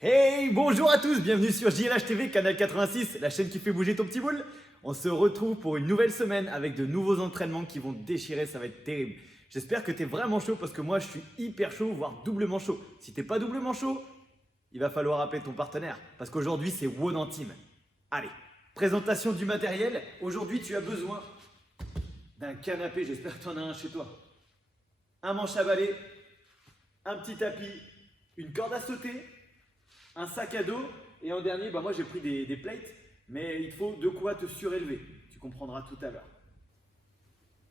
Hey, bonjour à tous, bienvenue sur JLH TV, canal 86, la chaîne qui fait bouger ton petit boule. On se retrouve pour une nouvelle semaine avec de nouveaux entraînements qui vont te déchirer, ça va être terrible. J'espère que tu es vraiment chaud parce que moi je suis hyper chaud, voire doublement chaud. Si t'es pas doublement chaud, il va falloir appeler ton partenaire parce qu'aujourd'hui c'est WOD en team. Allez, présentation du matériel. Aujourd'hui tu as besoin d'un canapé, j'espère que tu en as un chez toi. Un manche à balai, un petit tapis, une corde à sauter, un sac à dos et en dernier, moi j'ai pris des plates, mais il te faut de quoi te surélever. Tu comprendras tout à l'heure.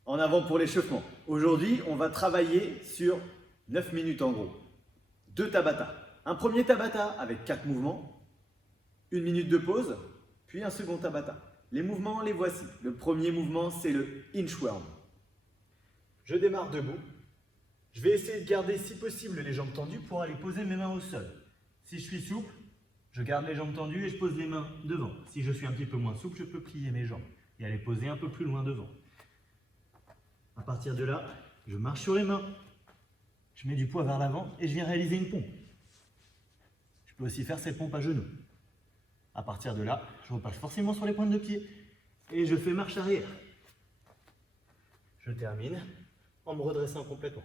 En avant pour l'échauffement. Aujourd'hui, on va travailler sur 9 minutes en gros. 2 Tabata. Un premier Tabata avec 4 mouvements, 1 minute de pause, puis un second Tabata. Les mouvements, les voici. Le premier mouvement, c'est le inchworm. Je démarre debout. Je vais essayer de garder si possible les jambes tendues pour aller poser mes mains au sol. Si je suis souple, je garde les jambes tendues et je pose les mains devant. Si je suis un petit peu moins souple, je peux plier mes jambes et aller poser un peu plus loin devant. À partir de là, je marche sur les mains, je mets du poids vers l'avant et je viens réaliser une pompe. Je peux aussi faire cette pompe à genoux. À partir de là, je repasse forcément sur les pointes de pied et je fais marche arrière. Je termine en me redressant complètement.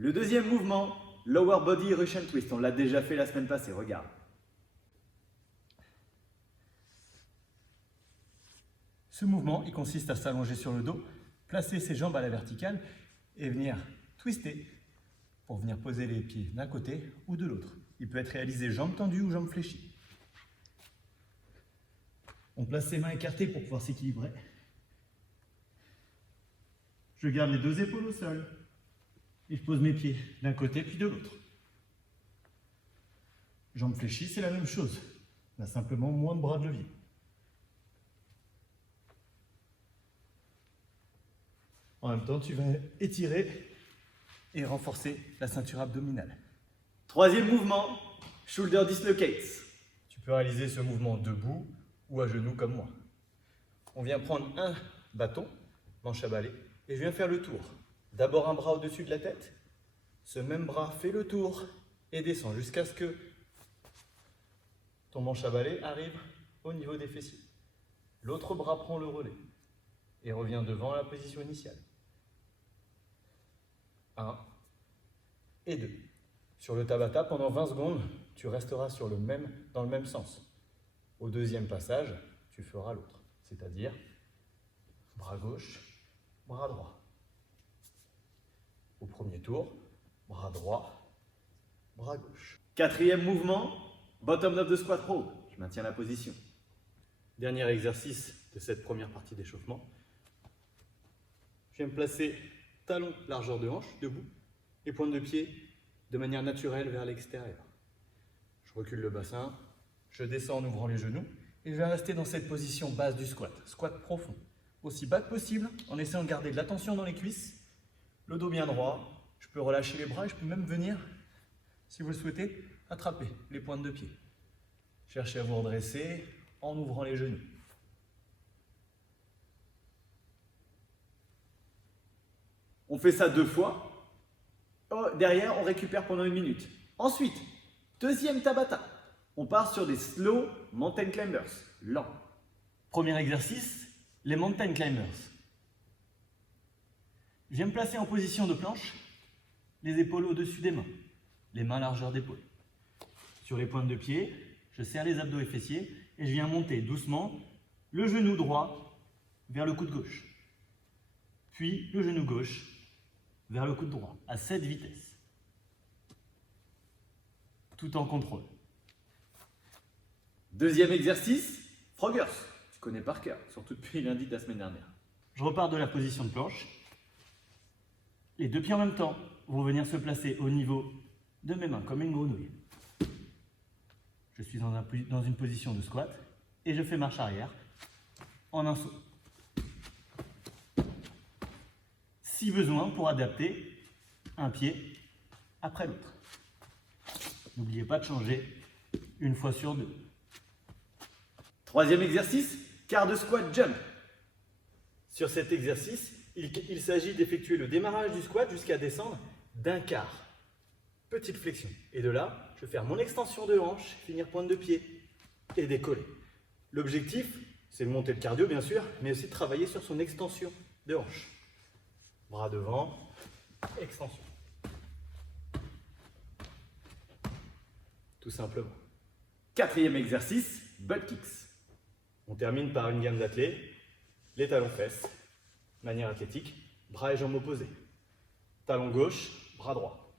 Le deuxième mouvement, Lower Body Russian Twist. On l'a déjà fait la semaine passée, regarde. Ce mouvement, il consiste à s'allonger sur le dos, placer ses jambes à la verticale et venir twister pour venir poser les pieds d'un côté ou de l'autre. Il peut être réalisé jambes tendues ou jambes fléchies. On place ses mains écartées pour pouvoir s'équilibrer. Je garde les deux épaules au sol. Et je pose mes pieds d'un côté puis de l'autre. Jambes fléchies, c'est la même chose. On a simplement moins de bras de levier. En même temps, tu vas étirer et renforcer la ceinture abdominale. Troisième mouvement, shoulder dislocates. Tu peux réaliser ce mouvement debout ou à genoux comme moi. On vient prendre un bâton, manche à balai, et je viens faire le tour. D'abord un bras au-dessus de la tête. Ce même bras fait le tour et descend jusqu'à ce que ton manche à balai arrive au niveau des fessiers. L'autre bras prend le relais et revient devant la position initiale. 1 et 2. Sur le Tabata, pendant 20 secondes, tu resteras dans le même sens. Au deuxième passage, tu feras l'autre, c'est-à-dire bras gauche, bras droit. Au premier tour, bras droit, bras gauche. Quatrième mouvement, bottom of the squat row. Je maintiens la position. Dernier exercice de cette première partie d'échauffement. Je viens me placer talon, largeur de hanche, debout, et pointe de pied de manière naturelle vers l'extérieur. Je recule le bassin, je descends en ouvrant les genoux, et je vais rester dans cette position basse du squat. Squat profond. Aussi bas que possible, en essayant de garder de la tension dans les cuisses. Le dos bien droit, je peux relâcher les bras et je peux même venir, si vous le souhaitez, attraper les pointes de pied. Cherchez à vous redresser en ouvrant les genoux. On fait ça 2 fois. Derrière, on récupère pendant 1 minute. Ensuite, deuxième Tabata. On part sur des slow mountain climbers, lents. Premier exercice, les mountain climbers. Je viens me placer en position de planche, les épaules au-dessus des mains, les mains largeur d'épaule. Sur les pointes de pied, je serre les abdos et fessiers et je viens monter doucement le genou droit vers le coude gauche. Puis le genou gauche vers le coude droit, à cette vitesse. Tout en contrôle. Deuxième exercice, Froggers. Tu connais par cœur, surtout depuis lundi de la semaine dernière. Je repars de la position de planche. Les 2 pieds en même temps vont venir se placer au niveau de mes mains, comme une grenouille. Je suis dans une position de squat et je fais marche arrière en un saut. Si besoin, pour adapter un pied après l'autre. N'oubliez pas de changer une fois sur 2. Troisième exercice, quart de squat jump. Sur cet exercice, il s'agit d'effectuer le démarrage du squat jusqu'à descendre d'un quart. Petite flexion. Et de là, je vais faire mon extension de hanche, finir pointe de pied et décoller. L'objectif, c'est de monter le cardio bien sûr, mais aussi de travailler sur son extension de hanche. Bras devant, extension. Tout simplement. Quatrième exercice, butt kicks. On termine par une gaine d'athlée, les talons fesses, manière athlétique, bras et jambes opposés. Talon gauche, bras droit.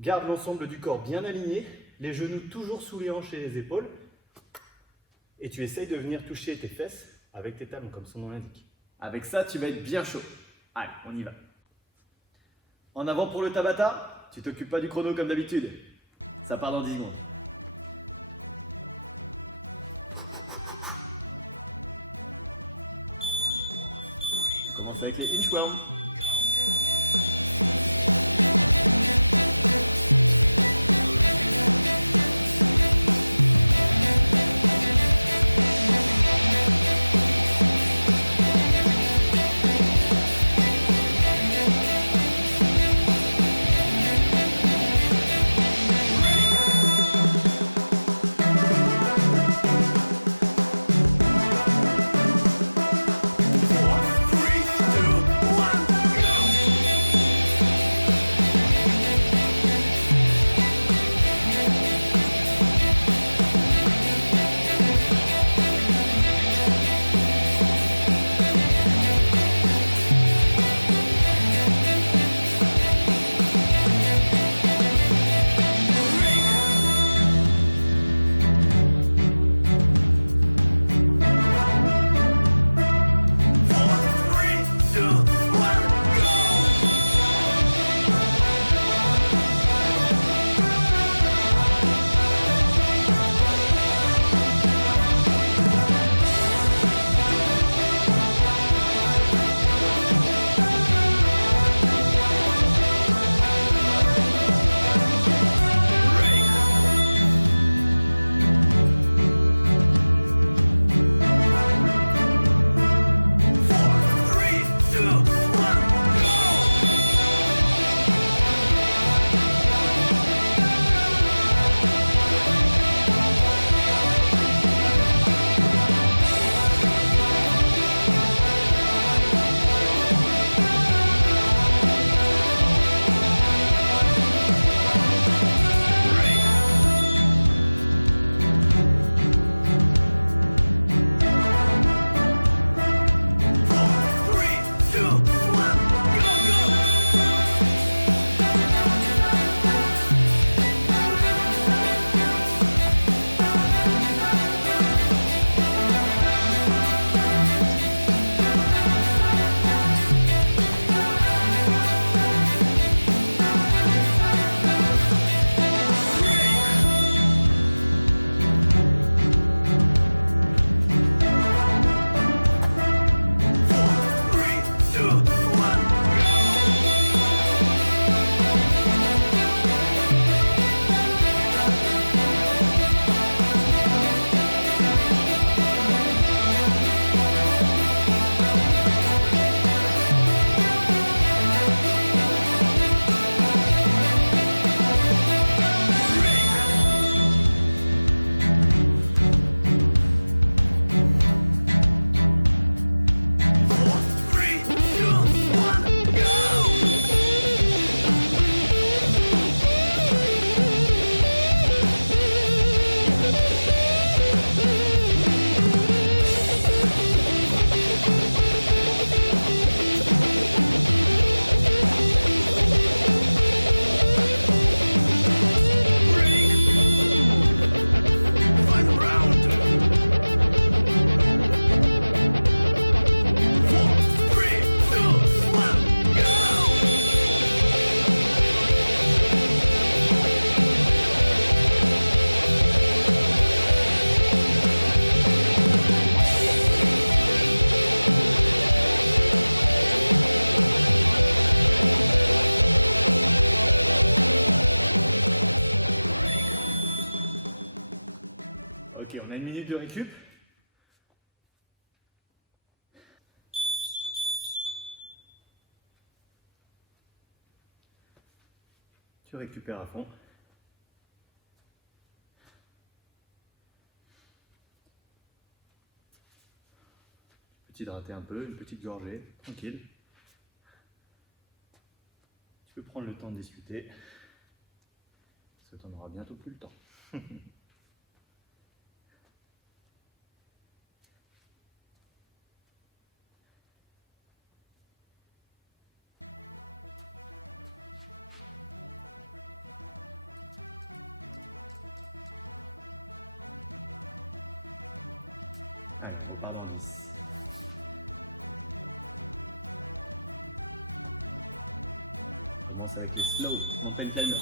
Garde l'ensemble du corps bien aligné, les genoux toujours sous les hanches et les épaules. Et tu essayes de venir toucher tes fesses avec tes talons, comme son nom l'indique. Avec ça, tu vas être bien chaud. Allez, on y va. En avant pour le Tabata, tu t'occupes pas du chrono comme d'habitude. Ça part dans 10 secondes. Commence avec les inchworms. récup. Tu récupères à fond. Tu peux t'hydrater un peu, une petite gorgée, tranquille. Tu peux prendre le temps de discuter, parce que tu n'en auras bientôt plus le temps. Allez, on part dans 10. On commence avec les slow en pleine.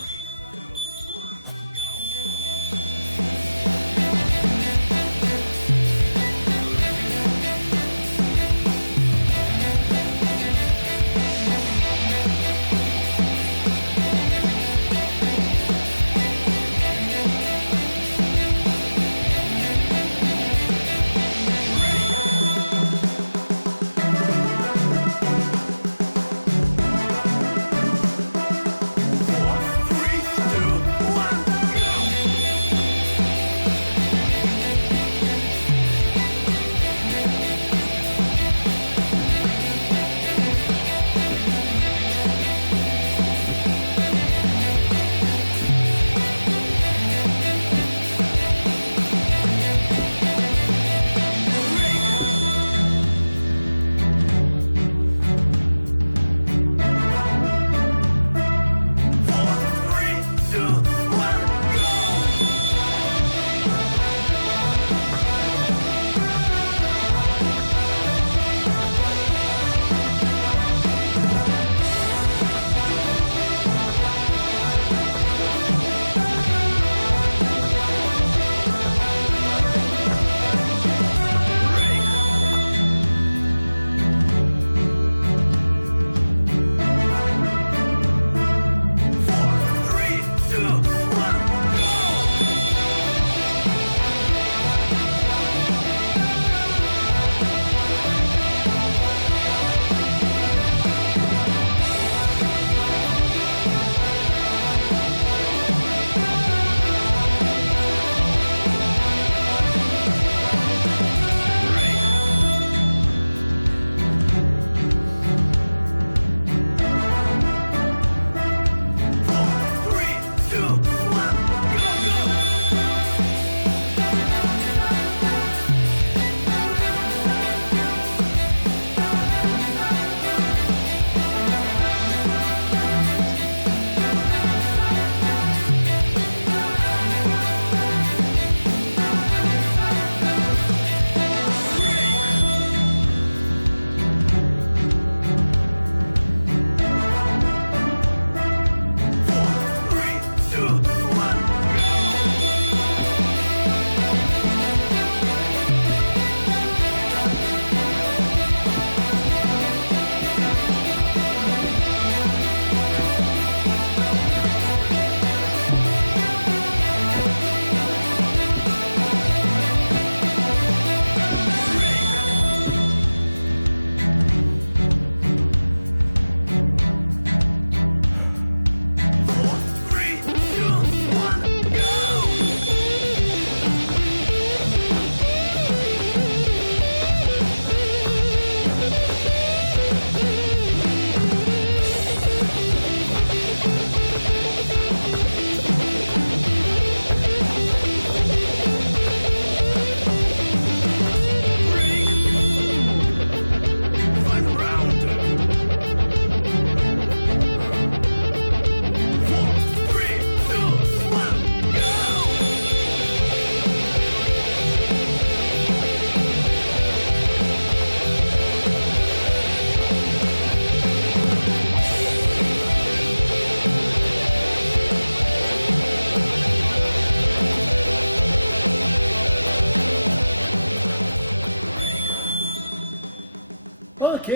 Ok,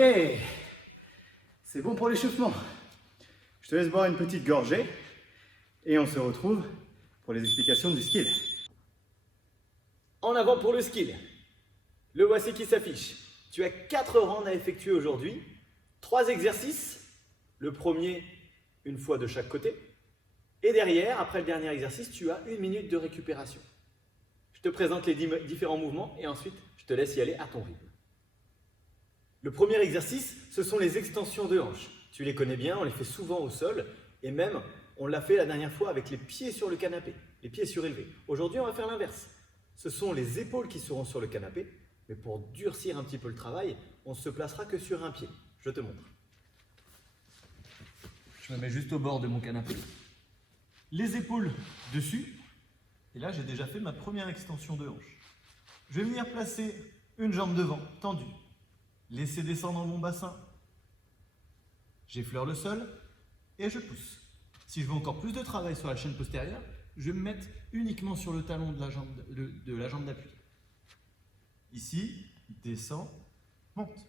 c'est bon pour l'échauffement. Je te laisse boire une petite gorgée et on se retrouve pour les explications du skill. En avant pour le skill. Le voici qui s'affiche. Tu as 4 rounds à effectuer aujourd'hui. 3 exercices. Le premier, une fois de chaque côté. Et derrière, après le dernier exercice, tu as 1 minute de récupération. Je te présente les différents mouvements et ensuite, je te laisse y aller à ton rythme. Le premier exercice, ce sont les extensions de hanches. Tu les connais bien, on les fait souvent au sol et même, on l'a fait la dernière fois avec les pieds sur le canapé, les pieds surélevés. Aujourd'hui, on va faire l'inverse. Ce sont les épaules qui seront sur le canapé, mais pour durcir un petit peu le travail, on ne se placera que sur un pied. Je te montre. Je me mets juste au bord de mon canapé. Les épaules dessus. Et là, j'ai déjà fait ma première extension de hanche. Je vais venir placer une jambe devant, tendue. Laisser descendre mon bassin. J'effleure le sol et je pousse. Si je veux encore plus de travail sur la chaîne postérieure, je vais me mettre uniquement sur le talon de la jambe d'appui. Ici, descend, monte.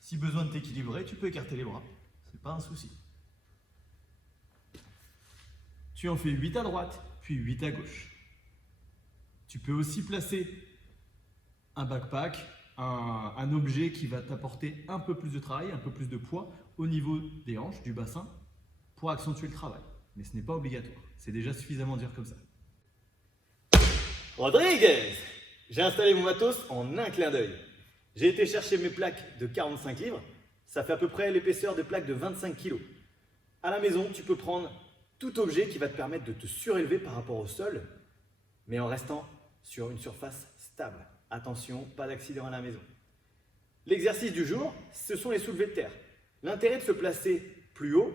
Si besoin de t'équilibrer, tu peux écarter les bras. C'est pas un souci. Tu en fais 8 à droite, puis 8 à gauche. Tu peux aussi placer un backpack, un objet qui va t'apporter un peu plus de travail, un peu plus de poids au niveau des hanches, du bassin, pour accentuer le travail. Mais ce n'est pas obligatoire. C'est déjà suffisamment dur comme ça. Rodriguez! J'ai installé mon matos en un clin d'œil. J'ai été chercher mes plaques de 45 livres. Ça fait à peu près l'épaisseur de plaques de 25 kg. À la maison, tu peux prendre tout objet qui va te permettre de te surélever par rapport au sol, mais en restant sur une surface stable. Attention, pas d'accident à la maison. L'exercice du jour, ce sont les soulevés de terre. L'intérêt de se placer plus haut,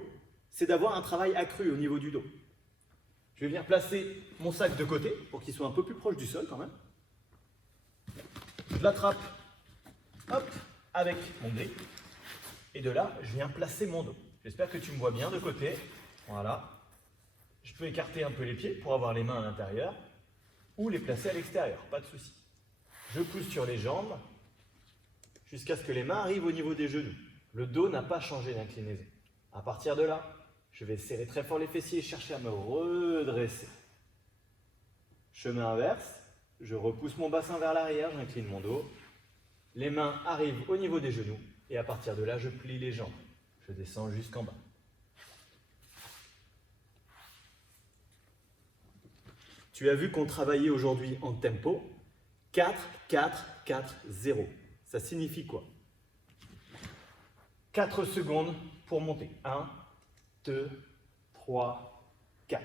c'est d'avoir un travail accru au niveau du dos. Je vais venir placer mon sac de côté pour qu'il soit un peu plus proche du sol quand même. Je l'attrape, hop, avec mon nez. Et de là, je viens placer mon dos. J'espère que tu me vois bien de côté. Voilà. Je peux écarter un peu les pieds pour avoir les mains à l'intérieur ou les placer à l'extérieur, pas de souci. Je pousse sur les jambes jusqu'à ce que les mains arrivent au niveau des genoux. Le dos n'a pas changé d'inclinaison. À partir de là, je vais serrer très fort les fessiers et chercher à me redresser. Chemin inverse, je repousse mon bassin vers l'arrière, j'incline mon dos. Les mains arrivent au niveau des genoux et à partir de là, je plie les jambes. Je descends jusqu'en bas. Tu as vu qu'on travaillait aujourd'hui en tempo 4, 4, 4, 0. Ça signifie quoi? 4 secondes pour monter. 1, 2, 3, 4.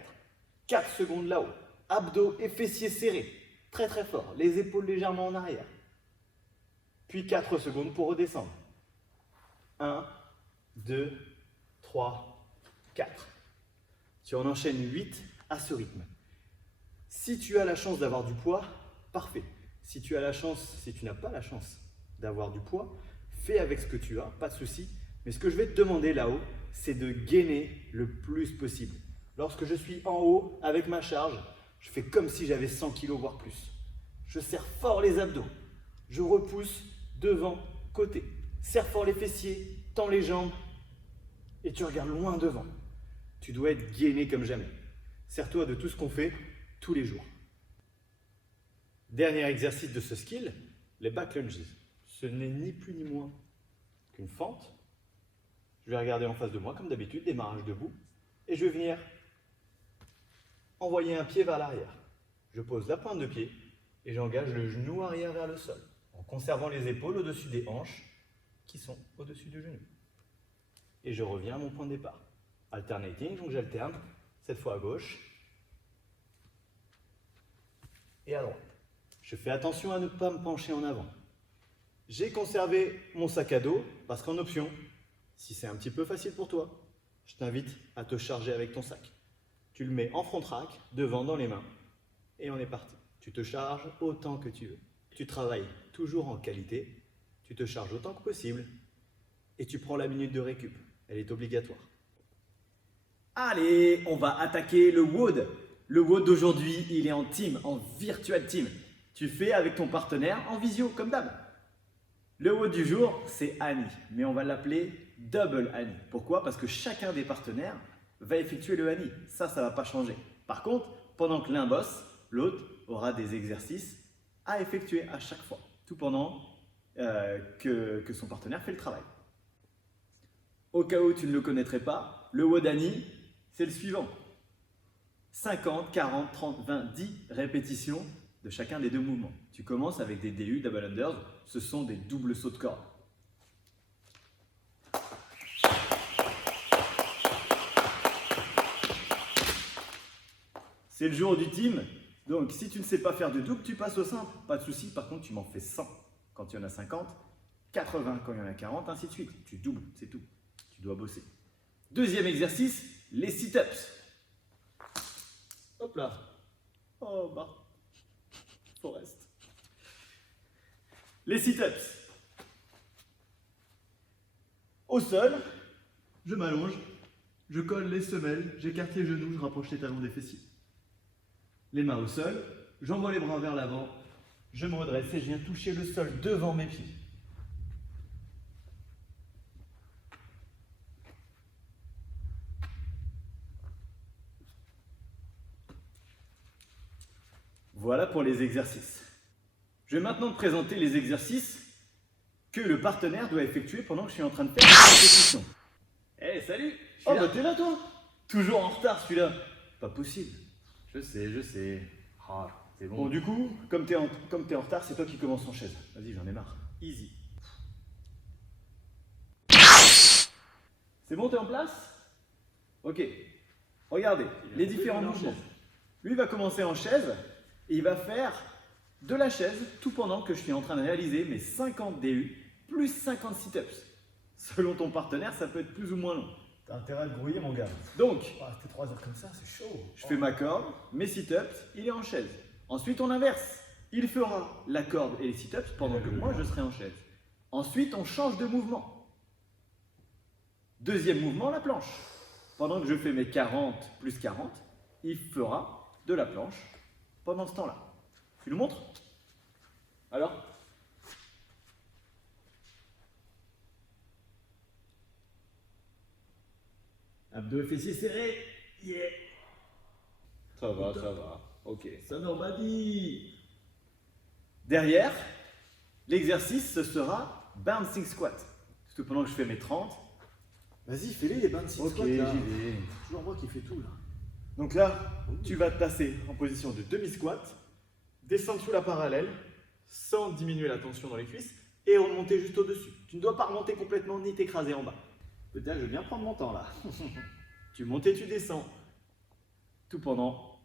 4 secondes là-haut. Abdos et fessiers serrés. Très très fort. Les épaules légèrement en arrière. Puis 4 secondes pour redescendre. 1, 2, 3, 4. Tu en enchaînes 8 à ce rythme. Si tu as la chance d'avoir du poids, parfait. Si tu n'as pas la chance d'avoir du poids, fais avec ce que tu as, pas de souci. Mais ce que je vais te demander là-haut, c'est de gainer le plus possible. Lorsque je suis en haut avec ma charge, je fais comme si j'avais 100 kg voire plus. Je serre fort les abdos. Je repousse devant, côté. Serre fort les fessiers, tends les jambes et tu regardes loin devant. Tu dois être gainé comme jamais. Serre-toi de tout ce qu'on fait tous les jours. Dernier exercice de ce skill, les back lunges. Ce n'est ni plus ni moins qu'une fente. Je vais regarder en face de moi comme d'habitude, démarrage debout, et je vais venir envoyer un pied vers l'arrière. Je pose la pointe de pied et j'engage le genou arrière vers le sol, en conservant les épaules au-dessus des hanches qui sont au-dessus du genou. Et je reviens à mon point de départ. Alternating, donc j'alterne, cette fois à gauche et à droite. Je fais attention à ne pas me pencher en avant. J'ai conservé mon sac à dos parce qu'en option, si c'est un petit peu facile pour toi, je t'invite à te charger avec ton sac. Tu le mets en front rack, devant dans les mains, et on est parti. Tu te charges autant que tu veux. Tu travailles toujours en qualité, tu te charges autant que possible, et tu prends la minute de récup. Elle est obligatoire. Allez, on va attaquer le WOD. Le WOD d'aujourd'hui, il est en team, en virtual team. Tu fais avec ton partenaire en visio, comme d'hab. Le WOD du jour, c'est Annie, mais on va l'appeler Double Annie. Pourquoi? Parce que chacun des partenaires va effectuer le Annie. Ça ne va pas changer. Par contre, pendant que l'un bosse, l'autre aura des exercices à effectuer à chaque fois, tout pendant que son partenaire fait le travail. Au cas où tu ne le connaîtrais pas, le Wodani, c'est le suivant. 50, 40, 30, 20, 10 répétitions de chacun des deux mouvements. Tu commences avec des DU, double unders, ce sont des doubles sauts de corde. C'est le jour du team, donc si tu ne sais pas faire de double, tu passes au simple. Pas de souci, par contre tu m'en fais 100 quand il y en a 50, 80 quand il y en a 40, ainsi de suite. Tu doubles, c'est tout. Tu dois bosser. Deuxième exercice, les sit-ups. Hop là. Oh bah. Forest. Les sit-ups. Au sol, je m'allonge, je colle les semelles, j'écarte les genoux, je rapproche les talons des fessiers. Les mains au sol, j'envoie les bras vers l'avant, je me redresse et je viens toucher le sol devant mes pieds. Voilà pour les exercices. Je vais maintenant te présenter les exercices que le partenaire doit effectuer pendant que je suis en train de faire la répétition. Hey, salut! Oh bah t'es là toi! Toujours en retard celui-là! Pas possible. Je sais. Ah, c'est Bon du coup, comme t'es en retard, c'est toi qui commences en chaise. Vas-y, j'en ai marre. Easy. C'est bon, t'es en place? Ok. Regardez, les différents en mouvements. chaise. Lui va commencer en chaise et il va faire de la chaise tout pendant que je suis en train de réaliser mes 50 DU plus 50 sit-ups. Selon ton partenaire, ça peut être plus ou moins long. T'as intérêt à te brouiller, mon gars. Donc, Rester 3 heures comme ça, c'est chaud. je fais ma corde, mes sit-ups, il est en chaise. Ensuite, on inverse. Il fera la corde et les sit-ups pendant que moi, je serai en chaise. Ensuite, on change de mouvement. Deuxième mouvement, la planche. Pendant que je fais mes 40 plus 40, il fera de la planche pendant ce temps-là. Tu le montres? Alors? Abdos et fessiers serrés. Yeah. Ça va. Ok. Ça m'a dit. Derrière, l'exercice, ce sera bouncing squat. Parce que pendant que je fais mes 30, Vas-y, fais-les les bouncing Ok, squats là. j'y vais. Toujours moi qui fais tout là. donc là, tu vas te placer en position de demi-squat, descendre sous la parallèle, sans diminuer la tension dans les cuisses, et remonter juste au-dessus. Tu ne dois pas remonter complètement ni t'écraser en bas. Peut-être que je vais bien prendre mon temps là. Tu montes et tu descends. Tout pendant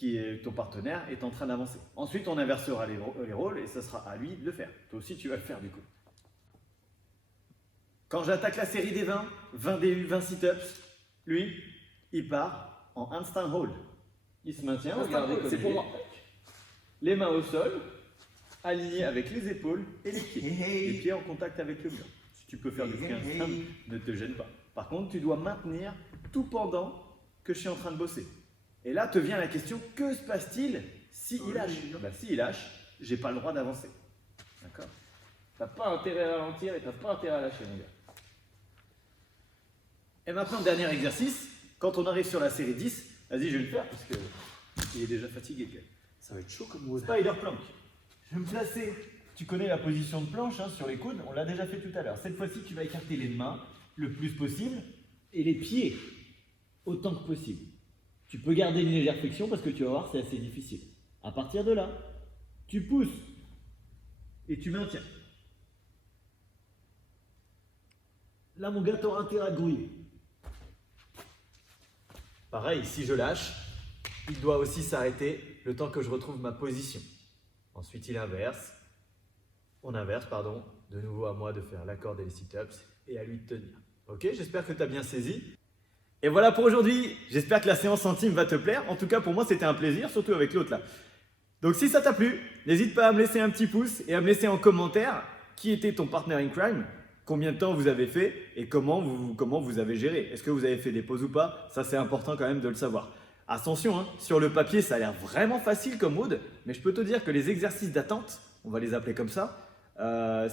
que ton partenaire est en train d'avancer. Ensuite, on inversera les rôles et ce sera à lui de le faire. Toi aussi, tu vas le faire du coup. Quand j'attaque la série des 20 DU, 20 sit-ups, lui, il part en handstand hold. Il se maintient, regardez, c'est pour moi. Les mains au sol, alignées avec les épaules et les pieds. Les pieds en contact avec le mur. Si tu peux faire du free handstand, ne te gêne pas. Par contre, tu dois maintenir tout pendant que je suis en train de bosser. Et là te vient la question, que se passe-t-il s'il lâche? Bah, s'il lâche, j'ai pas le droit d'avancer. D'accord? T'as pas intérêt à ralentir et t'as pas intérêt à lâcher, mon gars. Et maintenant, dernier exercice. Quand on arrive sur la série 10, vas-y, je vais le faire parce que il est déjà fatigué. Ça va être chaud comme mot. Spider plank. Je vais me placer. Tu connais la position de planche sur les coudes, on l'a déjà fait tout à l'heure. Cette fois-ci, tu vas écarter les mains le plus possible et les pieds autant que possible. Tu peux garder une légère flexion parce que tu vas voir, c'est assez difficile. À partir de là, tu pousses et tu maintiens. Là, mon gars, tu auras intérêt à te grouiller. Pareil, si je lâche, il doit aussi s'arrêter le temps que je retrouve ma position. Ensuite, il inverse. On inverse, pardon. De nouveau à moi de faire la corde et les sit-ups et à lui de tenir. Ok, j'espère que tu as bien saisi. Et voilà pour aujourd'hui. J'espère que la séance en team va te plaire. En tout cas, pour moi, c'était un plaisir, surtout avec l'autre là. Donc si ça t'a plu, n'hésite pas à me laisser un petit pouce et à me laisser en commentaire qui était ton partner in crime, combien de temps vous avez fait et comment vous avez géré. Est-ce que vous avez fait des pauses ou pas? Ça, c'est important quand même de le savoir. Attention, hein, sur le papier, ça a l'air vraiment facile comme mode, mais je peux te dire que les exercices d'attente, on va les appeler comme ça,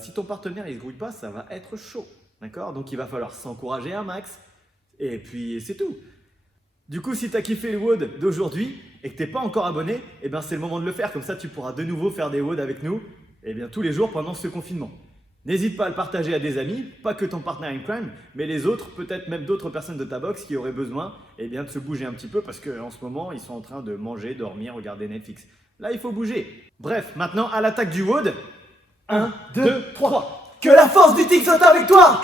si ton partenaire ne se grouille pas, ça va être chaud. D'accord? Donc il va falloir s'encourager un max et puis c'est tout. Du coup, si t'as kiffé le WOD d'aujourd'hui et que t'es pas encore abonné, eh bien c'est le moment de le faire, comme ça tu pourras de nouveau faire des WOD avec nous tous les jours pendant ce confinement. N'hésite pas à le partager à des amis, pas que ton partner in crime, mais les autres, peut-être même d'autres personnes de ta box qui auraient besoin de se bouger un petit peu parce qu'en ce moment ils sont en train de manger, dormir, regarder Netflix. Là il faut bouger. Bref, maintenant à l'attaque du WOD. 1, 2, 3. Que la force du tic soit avec toi!